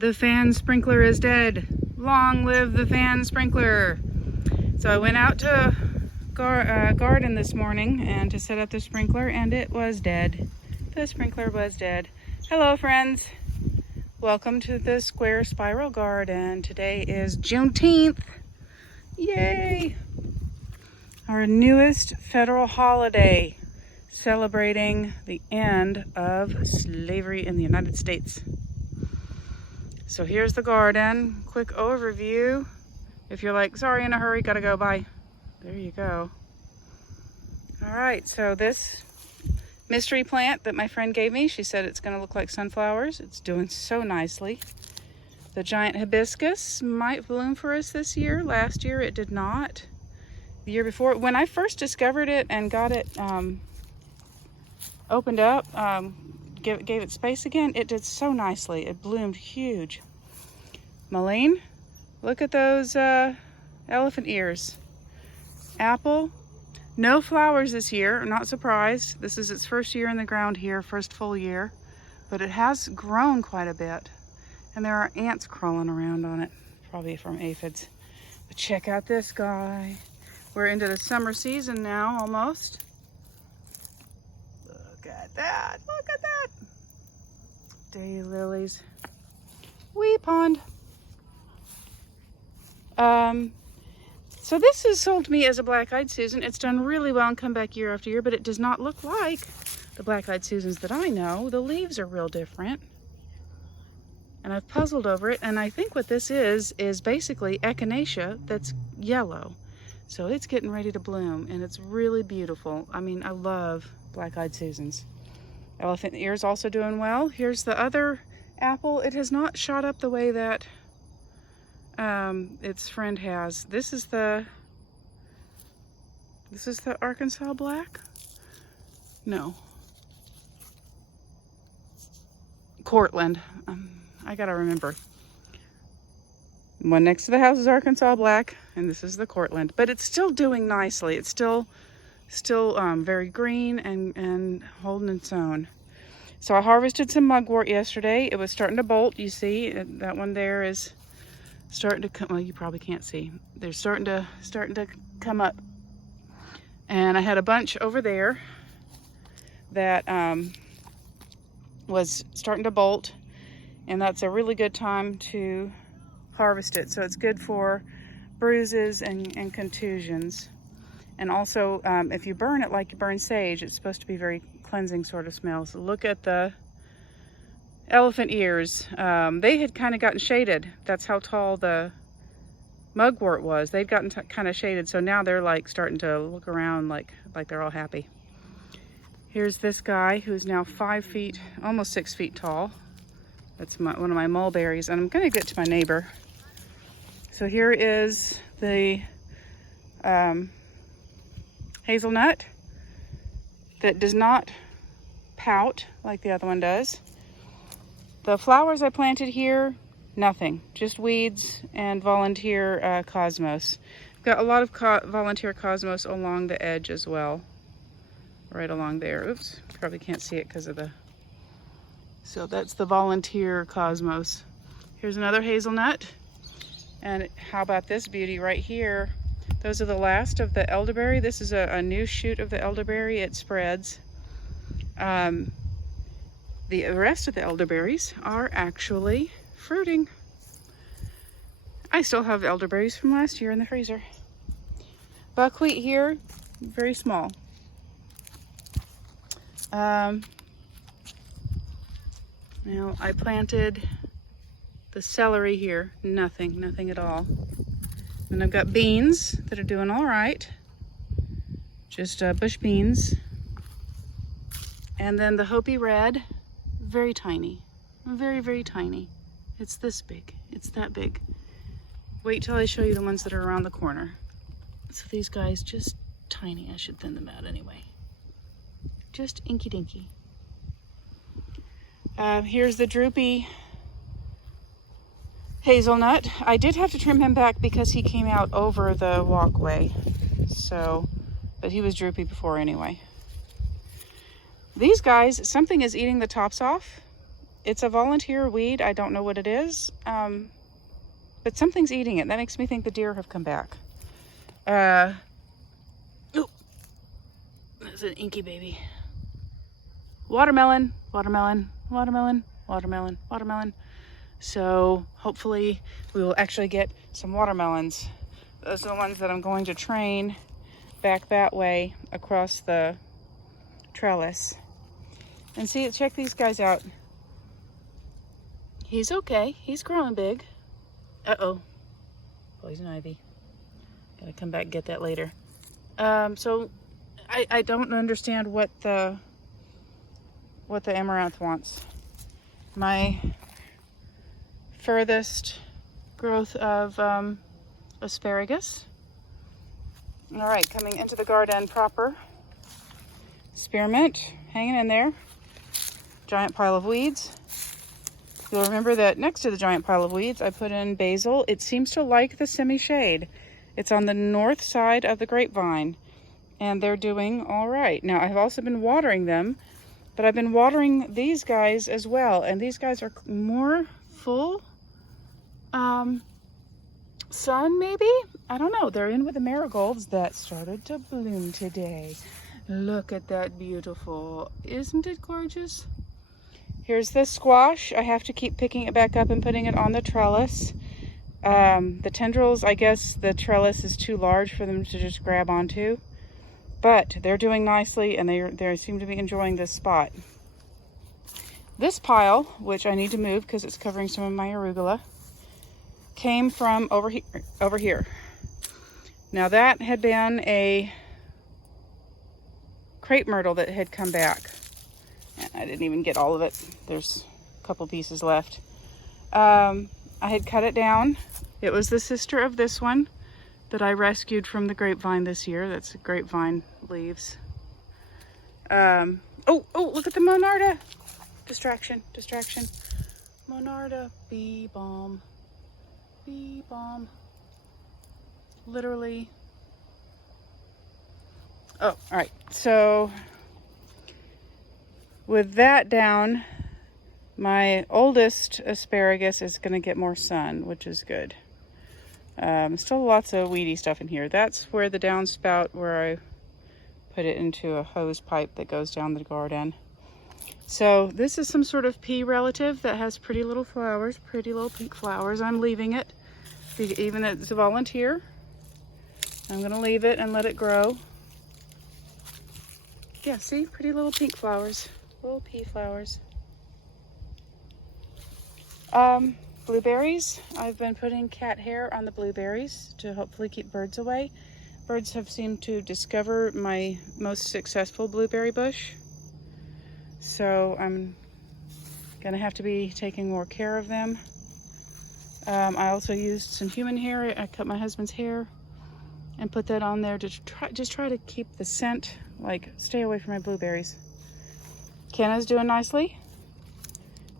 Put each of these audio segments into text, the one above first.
The fan sprinkler is dead. Long live the fan sprinkler. So I went out to garden this morning and to set up the sprinkler, and it was dead. The sprinkler was dead. Hello friends. Welcome to the square spiral garden. Today is Juneteenth. Yay! Our newest federal holiday, celebrating the end of slavery in the United States. So here's the garden. Quick overview. If you're like, sorry, in a hurry, gotta go, bye. There you go. All right, so this mystery plant that my friend gave me, she said it's gonna look like sunflowers. It's doing so nicely. The giant hibiscus might bloom for us this year. Last year it did not. The year before, when I first discovered it and got it opened up, gave it space again, it did so nicely. It bloomed huge. Mullein, look at those elephant ears. Apple, no flowers this year. I'm not surprised. This is its first year in the ground here, first full year, but it has grown quite a bit. And there are ants crawling around on it, probably from aphids. But check out this guy. We're into the summer season now, almost. Look at that, look at that. Daylilies. Wee pond. So this is sold to me as a black-eyed Susan. It's done really well and come back year after year, but it does not look like the black-eyed Susans that I know. The leaves are real different. And I've puzzled over it, and I think what this is basically echinacea that's yellow. So it's getting ready to bloom, and it's really beautiful. I mean, I love black-eyed Susans. Elephant ear's also doing well. Here's the other apple. It has not shot up the way that its friend has. This is the Arkansas black? No. Cortland. I gotta remember. One next to the house is Arkansas black, and this is the Cortland. But it's still doing nicely. It's still very green and holding its own. So I harvested some mugwort yesterday. It was starting to bolt. You see that one there is starting to come. Well, you probably can't see. They're starting to come up. And I had a bunch over there that was starting to bolt, and that's a really good time to harvest it. So it's good for bruises and contusions. And also, if you burn it like you burn sage, it's supposed to be very cleansing sort of smell. So look at the elephant ears. They had kind of gotten shaded. That's how tall the mugwort was. They'd gotten kind of shaded. So now they're like starting to look around like they're all happy. Here's this guy who's now 5 feet, almost 6 feet tall. That's one of my mulberries. And I'm gonna get to my neighbor. So here is the hazelnut that does not pout like the other one does. The flowers I planted here, nothing, just weeds and volunteer cosmos. I've got a lot of volunteer cosmos along the edge as well, right along there. Oops, probably can't see it because of the, so that's the volunteer cosmos. Here's another hazelnut. And how about this beauty right here? Those are the last of the elderberry. This is a new shoot of the elderberry. It spreads. The rest of the elderberries are actually fruiting. I still have elderberries from last year in the freezer. Buckwheat here, very small. Now I planted the celery here. Nothing at all. And I've got beans that are doing all right. Just bush beans. And then the Hopi red, very tiny. Very tiny. It's this big. It's that big. Wait till I show you the ones that are around the corner. So these guys, just tiny. I should thin them out anyway. Just inky dinky. Here's the Droopy Hazelnut. I did have to trim him back because he came out over the walkway. So, but he was droopy before anyway. These guys, something is eating the tops off. It's a volunteer weed. I don't know what it is, but something's eating it. That makes me think the deer have come back. Oh, that's an inky baby. Watermelon, watermelon, watermelon, watermelon, watermelon. So hopefully we will actually get some watermelons. Those are the ones that I'm going to train back that way across the trellis. And see, check these guys out. He's okay. He's growing big. Uh-oh. Poison ivy. Gotta come back and get that later. So I don't understand what the amaranth wants. My furthest growth of asparagus. All right, coming into the garden proper. Spearmint hanging in there. Giant pile of weeds. You'll remember that next to the giant pile of weeds, I put in basil. It seems to like the semi-shade. It's on the north side of the grapevine, and they're doing all right. Now, I've also been watering them, but I've been watering these guys as well, and these guys are more full. Sun, maybe? I don't know. They're in with the marigolds that started to bloom today. Look at that beautiful. Isn't it gorgeous? Here's the squash. I have to keep picking it back up and putting it on the trellis. The tendrils, I guess the trellis is too large for them to just grab onto. But they're doing nicely, and they seem to be enjoying this spot. This pile, which I need to move because it's covering some of my arugula, came from over here. Now that had been a crepe myrtle that had come back. And I didn't even get all of it. There's a couple pieces left. I had cut it down. It was the sister of this one that I rescued from the grapevine this year. That's grapevine leaves. Oh, look at the Monarda. Distraction. Monarda bee balm. Bee balm. Literally. Oh, all right. So with that down, my oldest asparagus is going to get more sun, which is good. Still lots of weedy stuff in here. That's where the downspout, where I put it into a hose pipe that goes down the garden. So this is some sort of pea relative that has pretty little flowers, pretty little pink flowers. I'm leaving it, even though it's a volunteer. I'm going to leave it and let it grow. Yeah, see, pretty little pink flowers, little pea flowers. Blueberries. I've been putting cat hair on the blueberries to hopefully keep birds away. Birds have seemed to discover my most successful blueberry bush. So I'm gonna have to be taking more care of them. I also used some human hair. I cut my husband's hair and put that on there to try to keep the scent, like stay away from my blueberries. Kenna's doing nicely.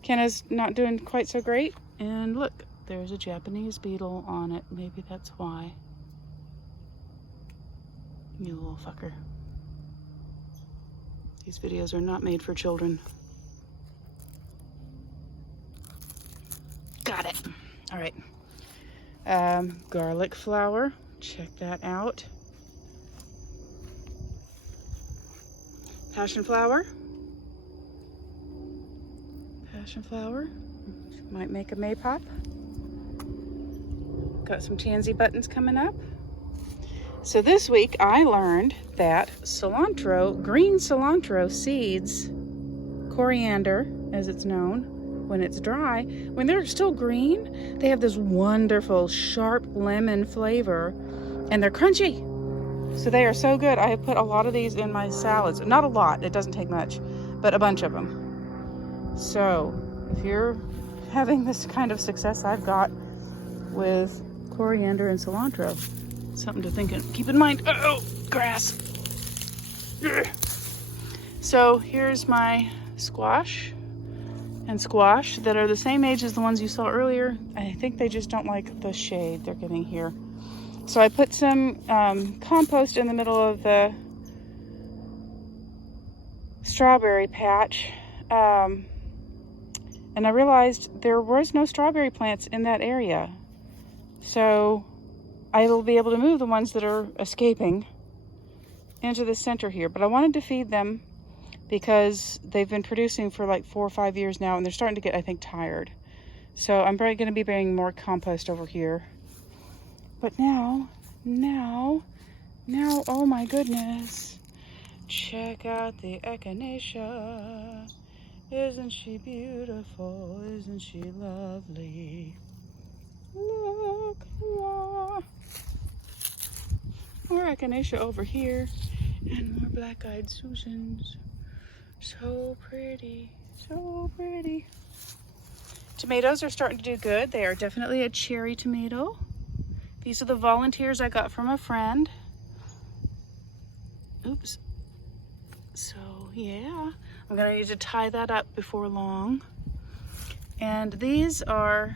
Kenna's not doing quite so great. And look, there's a Japanese beetle on it. Maybe that's why. You little fucker. These videos are not made for children. Got it. All right. Garlic flower. Check that out. Passion flower. Passion flower. Might make a maypop. Got some tansy buttons coming up. So this week I learned that cilantro, green cilantro seeds, coriander as it's known, when it's dry, when they're still green, they have this wonderful sharp lemon flavor and they're crunchy. So they are so good. I have put a lot of these in my salads. Not a lot, it doesn't take much, but a bunch of them. So if you're having this kind of success I've got with coriander and cilantro, something to keep in mind. Oh, grass. So here's my squash and squash that are the same age as the ones you saw earlier. I think they just don't like the shade they're getting here. So I put some compost in the middle of the strawberry patch. And And I realized there was no strawberry plants in that area. So I will be able to move the ones that are escaping into the center here. But I wanted to feed them because they've been producing for like 4 or 5 years now, and they're starting to get, I think, tired. So I'm probably going to be bringing more compost over here. But now, oh my goodness. Check out the echinacea. Isn't she beautiful? Isn't she lovely? Look, more echinacea over here, and more black-eyed Susans. So pretty, so pretty. Tomatoes are starting to do good. They are definitely a cherry tomato. These are the volunteers I got from a friend. Oops. So yeah, I'm gonna need to tie that up before long. And these are,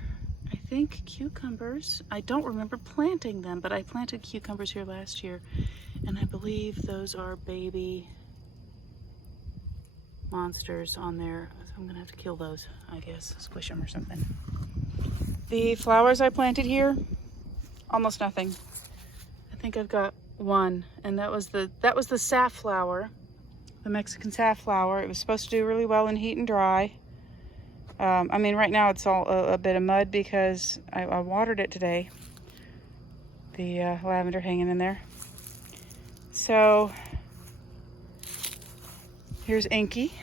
I think, cucumbers. I don't remember planting them, but I planted cucumbers here last year, and I believe those are baby monsters on there. So I'm gonna have to kill those, I guess, squish them or something. The flowers I planted here, almost nothing. I think I've got one, and that was the safflower, the Mexican safflower. It was supposed to do really well in heat and dry. I mean, right now it's all a bit of mud because I watered it today. The lavender hanging in there. So here's Inky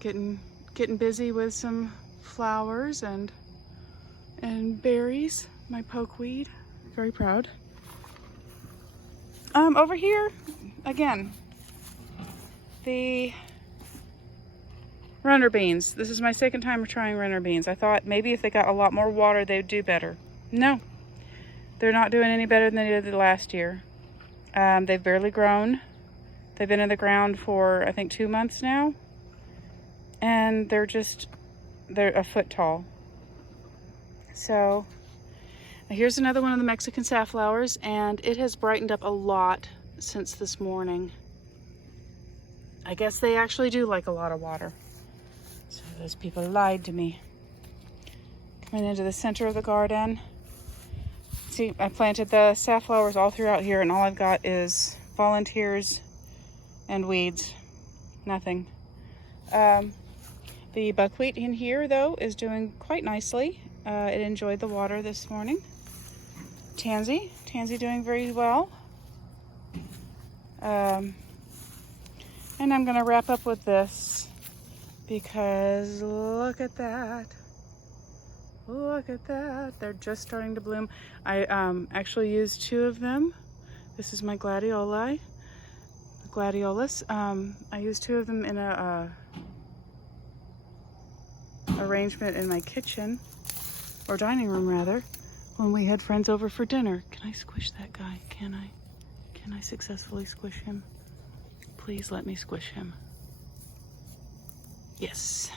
getting busy with some flowers and berries. My pokeweed, very proud. Over here, again, the runner beans. This is my second time trying runner beans. I thought maybe if they got a lot more water, they'd do better. No, they're not doing any better than they did last year. They've barely grown. They've been in the ground for, I think, 2 months now. And they're a foot tall. So here's another one of the Mexican safflowers, and it has brightened up a lot since this morning. I guess they actually do like a lot of water. So those people lied to me. Coming into the center of the garden. See, I planted the safflowers all throughout here, and all I've got is volunteers and weeds. Nothing. The buckwheat in here, though, is doing quite nicely. It enjoyed the water this morning. Tansy doing very well. And I'm going to wrap up with this because look at that. Look at that. They're just starting to bloom. I actually used 2 of them. This is my Gladiolus. I used 2 of them in a arrangement in my kitchen, or dining room rather, when we had friends over for dinner. Can I squish that guy? Can I successfully squish him? Please let me squish him. Yes.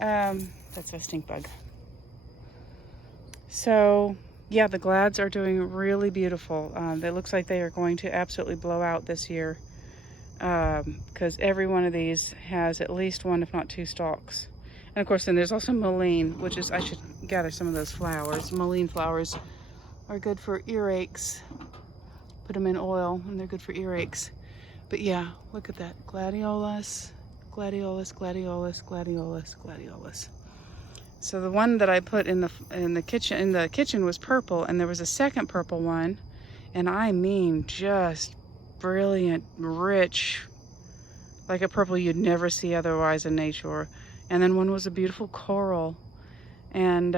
That's a stink bug. So yeah, the glads are doing really beautiful. It looks like they are going to absolutely blow out this year, because every one of these has at least 1, if not 2 stalks. And of course, then there's also mullein, which is, I should gather some of those flowers. Mullein flowers are good for earaches. Put them in oil and they're good for earaches. But yeah, look at that. Gladiolus, Gladiolus, Gladiolus, Gladiolus, Gladiolus. So the one that I put in the kitchen was purple, and there was a second purple one, and I mean just brilliant, rich, like a purple you'd never see otherwise in nature. And then one was a beautiful coral, and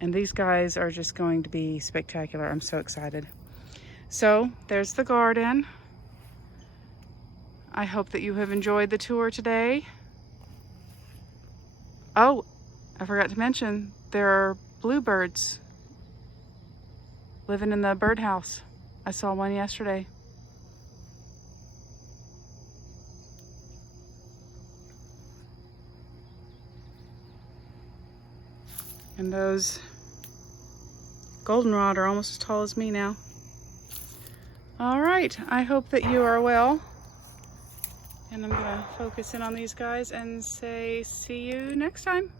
these guys are just going to be spectacular. I'm so excited. So there's the garden. I hope that you have enjoyed the tour today. Oh, I forgot to mention, there are bluebirds living in the birdhouse. I saw one yesterday. And those goldenrod are almost as tall as me now. All right, I hope that you are well. And I'm gonna focus in on these guys and say see you next time.